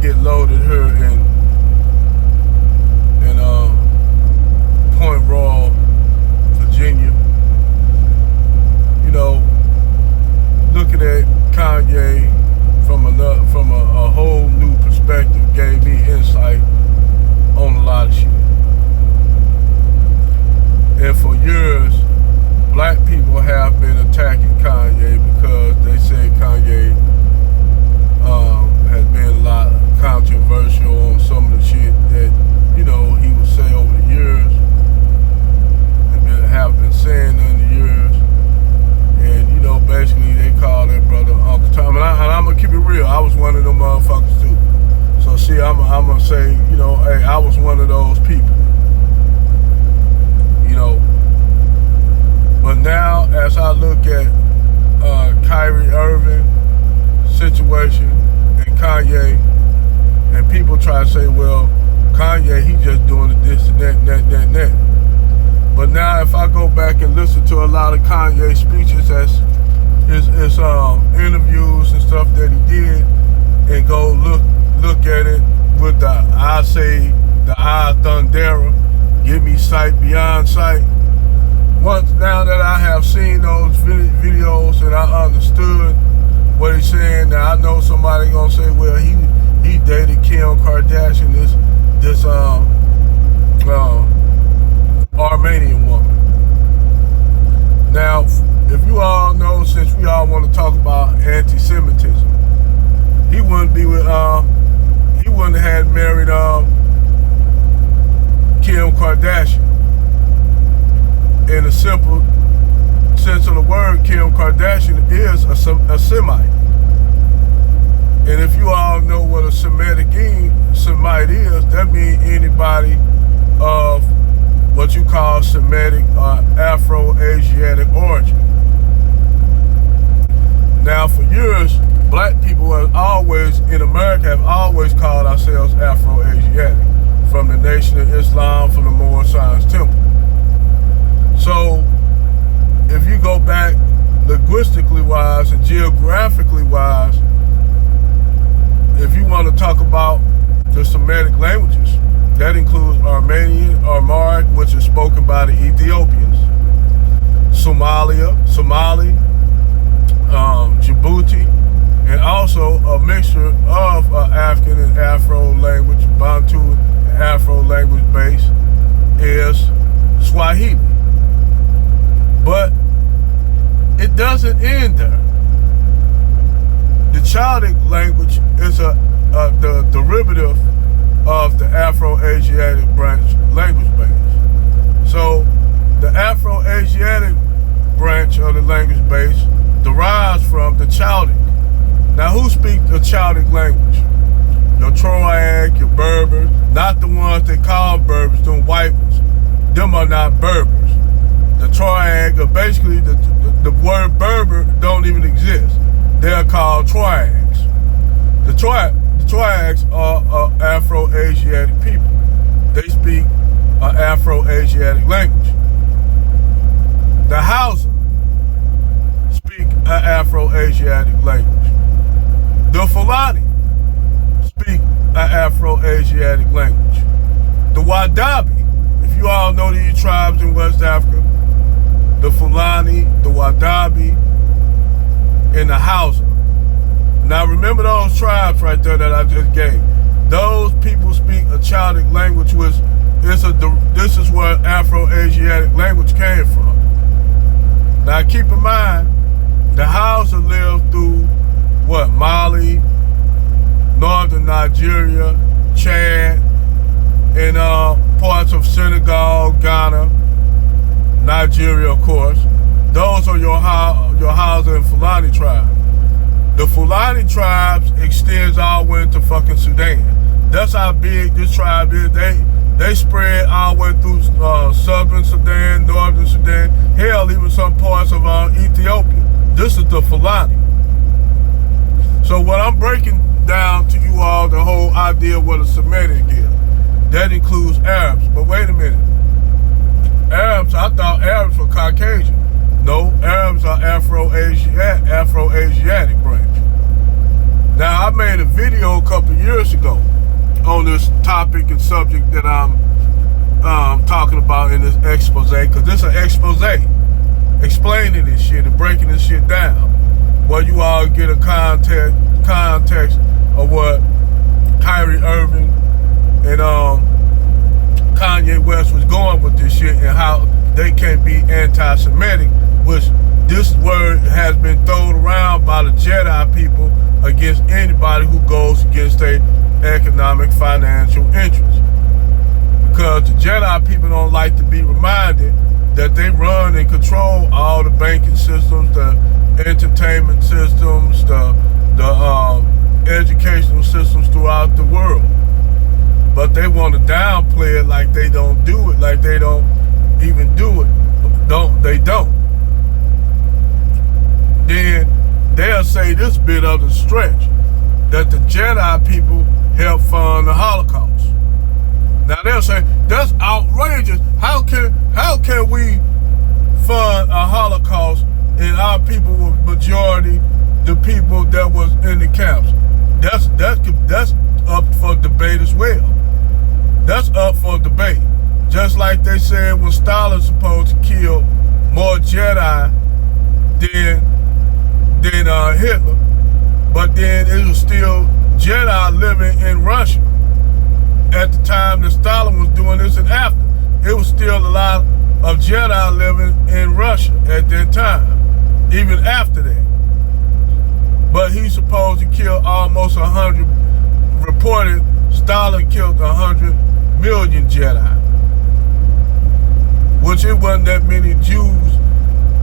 get loaded here in Point Royal, Virginia. You know, looking at Kanye from a whole new perspective gave me insight on a lot of shit. And for years, black people have been attacking Kanye because they say Kanye has been a lot controversial on some of the shit that, you know, he would say over the years and have been saying in the years. And, you know, basically they call that brother Uncle Tom. And I'm going to keep it real. I was one of them motherfuckers too. So see, I'm going to say, you know, hey, I was one of those people. You know, but now as I look at Kyrie Irving situation and Kanye, and people try to say, well, Kanye, he just doing this and that. But now if I go back and listen to a lot of Kanye speeches as his interviews and stuff that he did, and go look at it with the eye Thundera, give me sight beyond sight. Once now that I have seen those videos and I understood what he's saying, now I know somebody gonna say, well, he dated Kim Kardashian, this Armenian woman. Now, if you all know, since we all want to talk about anti-Semitism, he wouldn't have had married Kim Kardashian. In a simple sense of the word, Kim Kardashian is a Semite. And if you all know what a Semite is, that means anybody of what you call Semitic or Afro-Asiatic origin. Now, for years, black people have always, in America, have always called ourselves Afro-Asiatic, from the Nation of Islam, from the Moorish Science Temple. So, if you go back linguistically wise and geographically wise, if you want to talk about the Semitic languages, that includes Armenian, Amharic, which is spoken by the Ethiopians, Somali, Djibouti, and also a mixture of African and Afro language, Bantu and Afro language base, is Swahili. But it doesn't end there. The Chaldeic language is the derivative of the Afro-Asiatic branch language base. So the Afro-Asiatic branch of the language base derives from the Chaldeic. Now, who speak the Chaldeic language? Your Troag, your Berbers, not the ones they call Berbers, them white ones. Them are not Berbers. The Troag, or basically the word Berber don't even exist. They're called Troags. The Troags are Afro-Asiatic people. They speak an Afro-Asiatic language. The Hausa speak an Afro-Asiatic language. The Fulani speak an Afro-Asiatic language. The Wadabi, if you all know these tribes in West Africa, the Fulani, the Wadabi, and the Hausa. Now remember those tribes right there that I just gave. Those people speak a Chaldeic language, which this is where Afro-Asiatic language came from. Now keep in mind, the Hausa lived through what? Mali, northern Nigeria, Chad, and parts of Senegal, Ghana, Nigeria, of course. Those are your Hausa and Fulani tribes. The Fulani tribes extends all the way into fucking Sudan. That's how big this tribe is. They spread all the way through southern Sudan, northern Sudan, hell, even some parts of Ethiopia. This is the Fulani. So what I'm breaking down to you all, the whole idea of what a Semitic is, that includes Arabs. But wait a minute. Arabs, I thought Arabs were Caucasian. No, Arabs are Afro-Asiatic branch. Now, I made a video a couple years ago on this topic and subject that I'm talking about in this expose, because this is an expose explaining this shit and breaking this shit down, where you all get a context of what Kyrie Irving and Kanye West was going with this shit and how they can't be anti-Semitic, which this word has been thrown around by the Jedi people against anybody who goes against their economic, financial interests. Because the Jedi people don't like to be reminded that they run and control all the banking systems, the entertainment systems, the educational systems throughout the world. But they want to downplay it like they don't do it, like they don't even do it. They don't. Then they'll say this bit of the stretch, that the Jedi people helped fund the Holocaust. Now they'll say, that's outrageous. How can we fund a Holocaust and our people were majority the people that was in the camps? That's up for debate as well. That's up for debate. Just like they said when Stalin's supposed to kill more Jedi than Hitler, but then it was still Jedi living in Russia at the time that Stalin was doing this, and after. It was still a lot of Jedi living in Russia at that time, even after that. But he's supposed to kill almost 100, reported Stalin killed 100 million Jedi, which it wasn't that many Jews,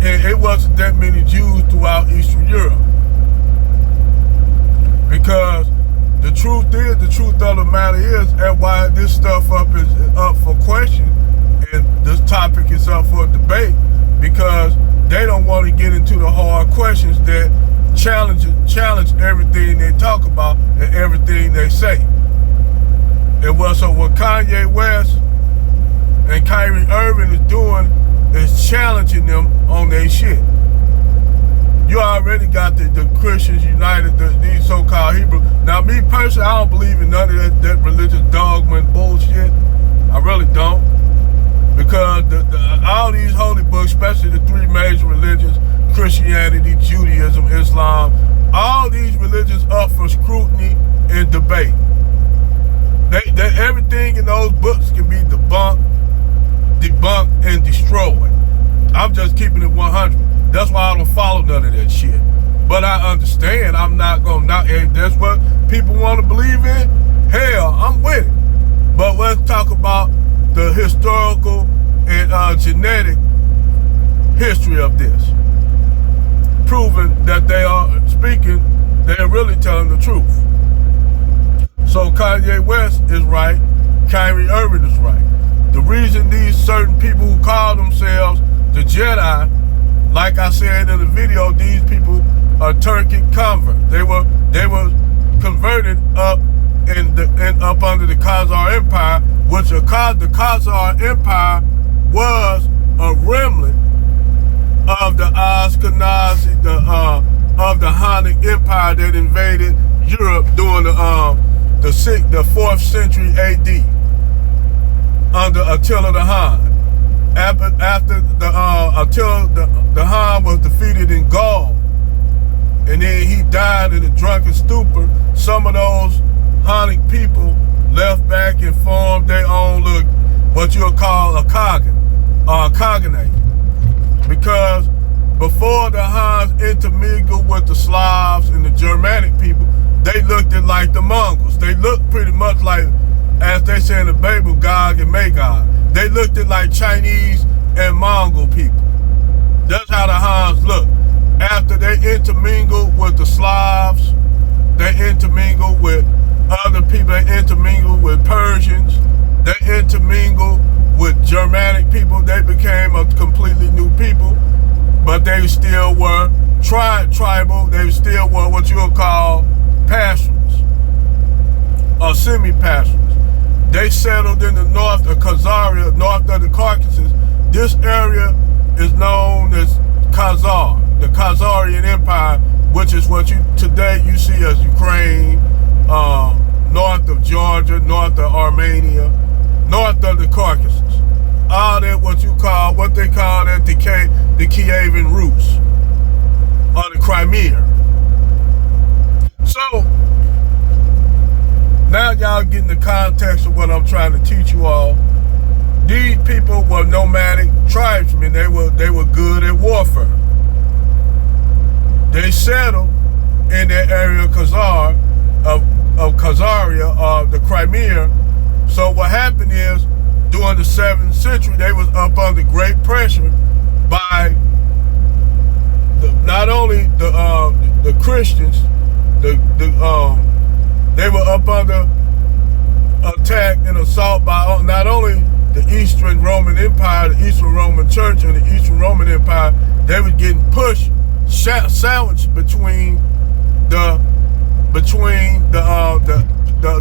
and it wasn't that many Jews throughout Eastern Europe. Because the truth of the matter is, and why this stuff is up for question, and this topic is up for debate, because they don't want to get into the hard questions that challenge everything they talk about and everything they say. And what Kanye West and Kyrie Irving is doing is challenging them on their shit. You already got the Christians United, these so-called Hebrews. Now, me personally, I don't believe in none of that religious dogma and bullshit. I really don't. Because all these holy books, especially the three major religions, Christianity, Judaism, Islam, all these religions up for scrutiny and debate. Everything in those books can be debunked, and destroyed. I'm just keeping it 100. That's why I don't follow none of that shit. But I understand. I'm not gonna knock. If that's what people want to believe in, hell, I'm with it. But let's talk about the historical and genetic history of this, proving that they are really telling the truth. So Kanye West is right, Kyrie Irving is right. The reason these certain people who call themselves the Jedi, like I said in the video, these people are Turkic converts. They were converted up up under the Khazar Empire, which the Khazar Empire was a remnant of the Ashkenazi, of the Hannic Empire that invaded Europe during the 4th century AD under Attila the Hun. After Attila the Hun was defeated in Gaul, and then he died in a drunken stupor, some of those Hannic people left back and formed their own little, what you'll call a cognate. Because before the Huns intermingled with the Slavs and the Germanic people, they looked like the Mongols. They looked pretty much like, as they say in the Bible, Gog and Magog. They looked like Chinese and Mongol people. That's how the Huns looked. After they intermingled with the Slavs, they intermingled with other people, they intermingled with Persians, they intermingled with Germanic people, they became a completely new people, but they still were tribal, they still were what you'll call pastorals, or semi-pastorals. They settled in the north of Khazaria, north of the Caucasus. This area is known as Khazar, the Khazarian Empire, which is what today you see as Ukraine, north of Georgia, north of Armenia, north of the Caucasus. All that what they call that the Kievan Rus, or the Crimea. So now y'all getting the context of what I'm trying to teach you all. These people were nomadic tribesmen. They were good at warfare. They settled in that area of Khazaria, the Crimea. So what happened is, during the 7th century, they was up under great pressure by not only the Christians, they were up under attack and assault by not only the Eastern Roman Empire, the Eastern Roman Church, and the Eastern Roman Empire. They were getting pushed, sandwiched between the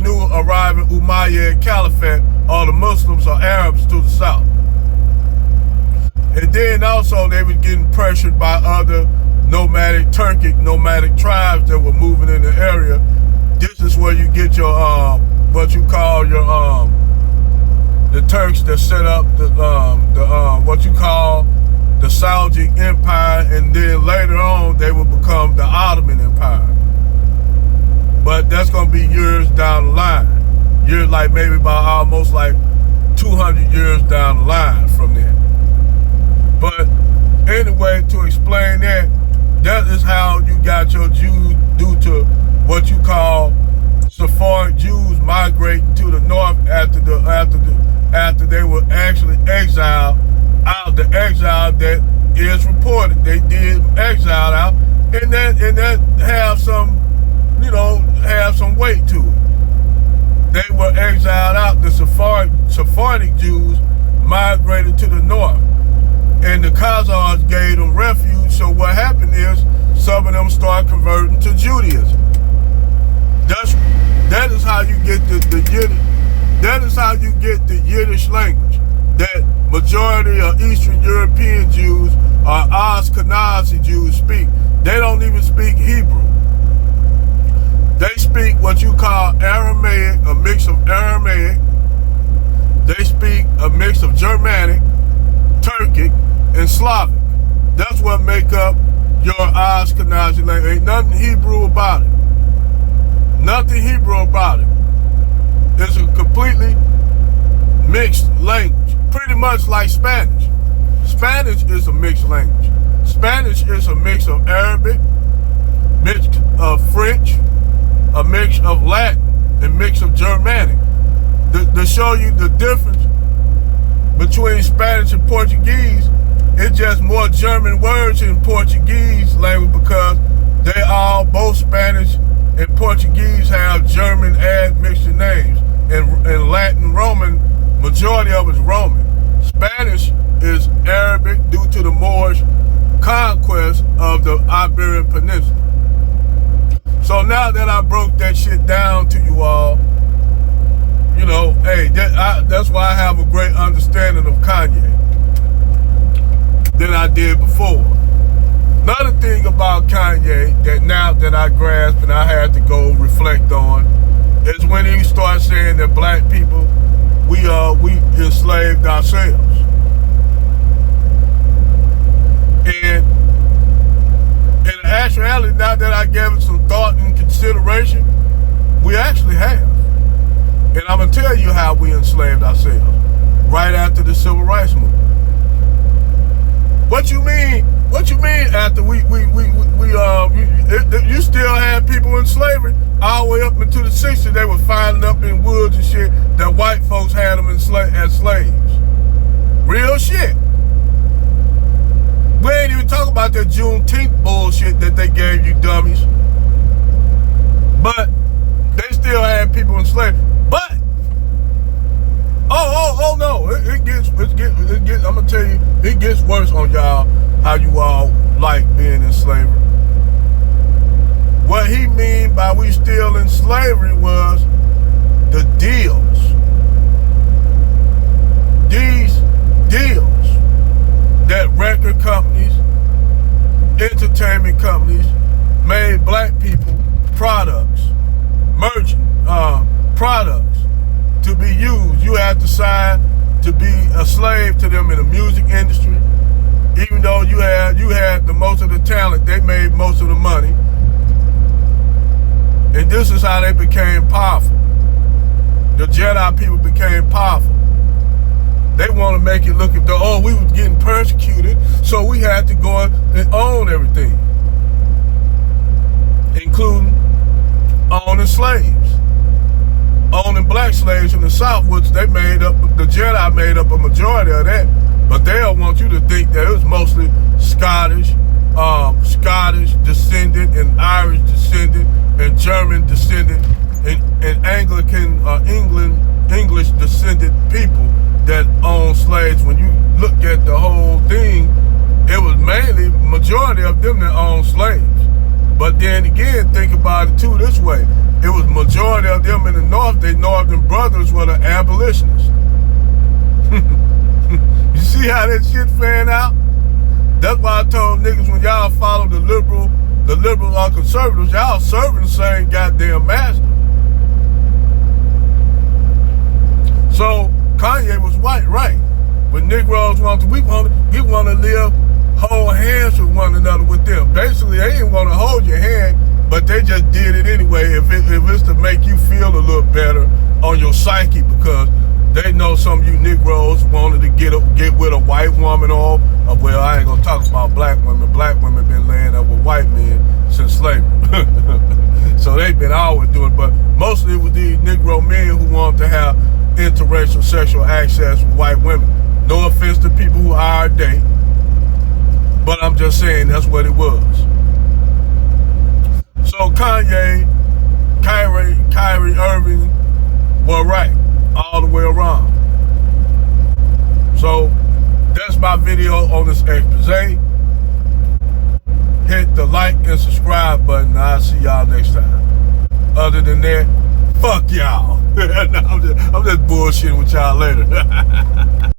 new arriving Umayyad Caliphate, or the Muslims or Arabs to the south. And then also they were getting pressured by other Turkic nomadic tribes that were moving in the area. This is where you get your what you call your the Turks that set up what you call the Seljuk Empire, and then later on they will become the Ottoman Empire. But that's gonna be years down the line. Years like maybe about almost like 200 years down the line from there. But anyway, to explain that is how you got your Jews due to what you call Sephardic Jews migrating to the north after they were actually exiled out. The exile that is reported, they did exile out, and that have some weight to it. They were exiled out. The Sephardic Jews migrated to the north, and the Khazars gave them refuge. So what happened is some of them started converting to Judaism. That is how you get the Yiddish. That is how you get the Yiddish language. That majority of Eastern European Jews or Ashkenazi Jews speak. They don't even speak Hebrew. They speak what you call Aramaic, a mix of Aramaic. They speak a mix of Germanic, Turkic, and Slavic. That's what make up your Ashkenazi language. Ain't nothing Hebrew about it. Nothing Hebrew about it. It's a completely mixed language, pretty much like Spanish. Spanish is a mixed language. Spanish is a mix of Arabic, mix of French, a mix of Latin, and mix of Germanic. To show you the difference between Spanish and Portuguese, it's just more German words in Portuguese language, because they all, both Spanish and Portuguese, have German admixture names. And Latin, Roman, majority of it is Roman. Spanish is Arabic due to the Moorish conquest of the Iberian Peninsula. So now that I broke that shit down to you all, you know, hey, that's why I have a great understanding of Kanye than I did before. Another thing about Kanye that now that I grasp and I had to go reflect on is when he starts saying that black people, we enslaved ourselves. And in actuality, now that I gave it some thought and consideration, we actually have. And I'm gonna tell you how we enslaved ourselves right after the Civil Rights Movement. What you mean? What you mean after you still had people in slavery all the way up into the 60s? They were finding up in woods and shit that white folks had them as slaves. Real shit. We ain't even talking about that Juneteenth bullshit that they gave you dummies. But they still had people in slavery. But oh no, it gets I'm gonna tell you, it gets worse on y'all, how you all like being in slavery. What he mean by we still in slavery was the deals. These deals that record companies, entertainment companies, made black people products, merchant products to be used. You had to sign to be a slave to them in the music industry. Even though you had the most of the talent, they made most of the money. And this is how they became powerful. The Jedi people became powerful. They want to make it look as though, oh, we was getting persecuted, so we had to go and own everything, including owning slaves, owning black slaves in the South, which the Jedi made up a majority of that. But they don't want you to think that it was mostly Scottish descendant and Irish descendant and German descendant and Anglican English descendant people that owned slaves. When you look at the whole thing, it was mainly majority of them that owned slaves. But then again, think about it too this way. It was majority of them in the North, their northern brothers were the abolitionists. You see how that shit fan out? That's why I told niggas, when y'all follow the liberal or conservatives, y'all serving the same goddamn master. So Kanye was right. When Negroes we want to live, hold hands with one another with them. Basically, they didn't want to hold your hand, but they just did it anyway. If it's to make you feel a little better on your psyche, because they know some of you Negroes wanted to get with a white woman, or well, I ain't gonna talk about black women. Black women been laying up with white men since slavery. So they've been always doing it, but mostly it was these Negro men who wanted to have interracial sexual access with white women. No offense to people who are our day, but I'm just saying that's what it was. So Kyrie Irving were right all the way around. So that's my video on this expose. Hit the like and subscribe button. I'll see y'all next time. Other than that, fuck y'all. I'm just bullshitting with y'all later.